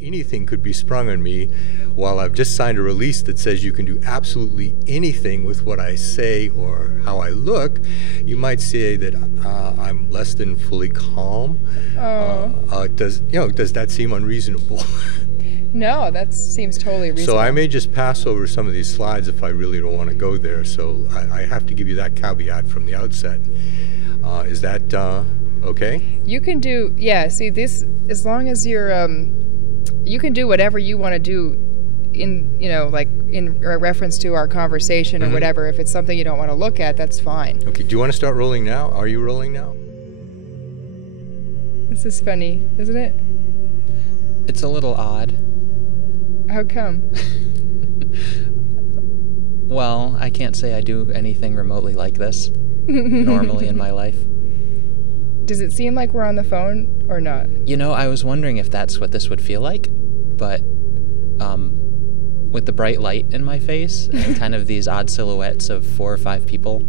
anything could be sprung on me while I've just signed a release that says you can do absolutely anything with what I say or how I look, you might say that I'm less than fully calm. Does that seem unreasonable? No, that seems totally reasonable. So I may just pass over some of these slides if I really don't want to go there. So I have to give you that caveat from the outset. Is that okay? You can do, yeah, see, this, as long as you're, you can do whatever you want to do in, like in reference to our conversation or whatever. If it's something you don't want to look at, that's fine. Okay, do you want to start rolling now? Are you rolling now? This is funny, isn't it? It's a little odd. How come? Well, I can't say I do anything remotely like this normally in my life. Does it seem like we're on the phone or not? I was wondering if that's what this would feel like, but with the bright light in my face and kind of these odd silhouettes of 4 or 5 people,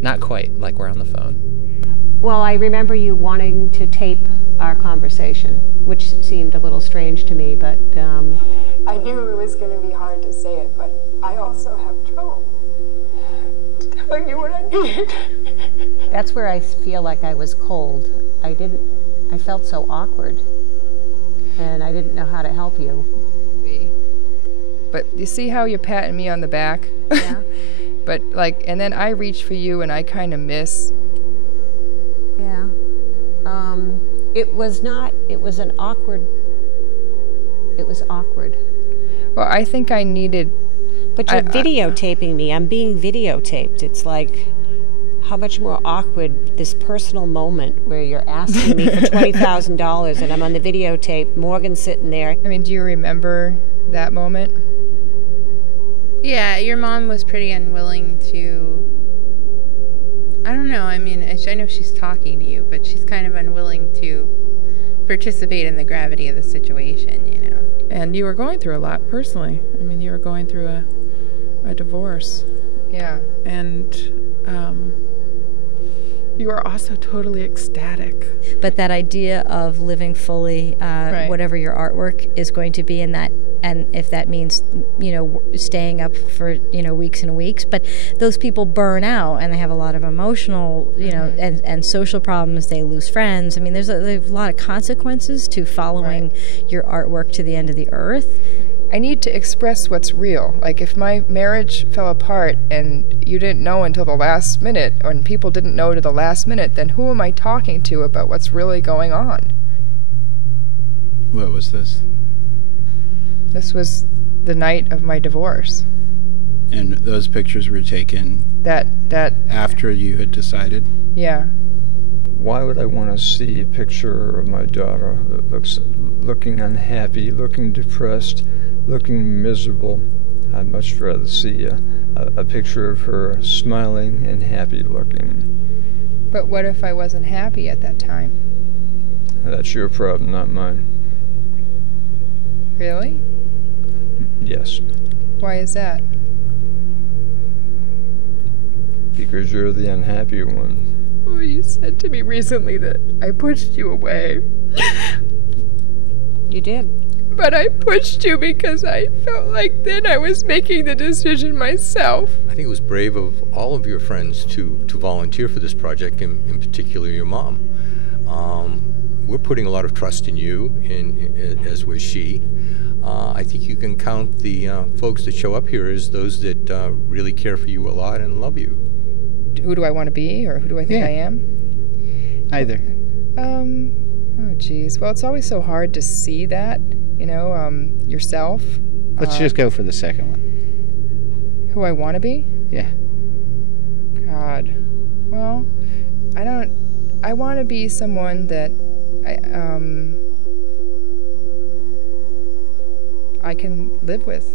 not quite like we're on the phone. Well, I remember you wanting to tape our conversation, which seemed a little strange to me, but... I knew it was going to be hard to say it, but I also have trouble telling you what I need. That's where I feel like I was cold. I felt so awkward, and I didn't know how to help you. But you see how you're patting me on the back? Yeah. But and then I reach for you and I kind of miss. Yeah. It was awkward. Well, I think I needed... But you're videotaping me. I'm being videotaped. It's like, how much more awkward this personal moment where you're asking me for $20,000 and I'm on the videotape, Morgan's sitting there. I mean, do you remember that moment? Yeah, your mom was pretty unwilling to... I don't know, I mean, I know she's talking to you, but she's kind of unwilling to participate in the gravity of the situation, And you were going through a lot personally. I mean, you were going through a divorce. Yeah. And you were also totally ecstatic. But that idea of living fully, Right. whatever your artwork is going to be in that, and if that means, staying up for, weeks and weeks, but those people burn out and they have a lot of emotional, and social problems, they lose friends. I mean, there's a lot of consequences to following your artwork to the end of the earth. I need to express what's real. Like, if my marriage fell apart and you didn't know until the last minute, and people didn't know to the last minute, then who am I talking to about what's really going on? What was this? This was the night of my divorce. And those pictures were taken That after you had decided? Yeah. Why would I want to see a picture of my daughter that looking unhappy, looking depressed, looking miserable? I'd much rather see a picture of her smiling and happy looking. But what if I wasn't happy at that time? That's your problem, not mine. Really? Yes. Why is that? Because you're the unhappy one. Oh, you said to me recently that I pushed you away. You did. But I pushed you because I felt like then I was making the decision myself. I think it was brave of all of your friends to volunteer for this project, in particular your mom. We're putting a lot of trust in you, as was she. I think you can count the folks that show up here as those that really care for you a lot and love you. Who do I want to be, or who do I think I am? Either. Oh, geez. Well, it's always so hard to see that, yourself. Let's just go for the second one. Who I want to be? Yeah. God. Well, I want to be someone that I can live with.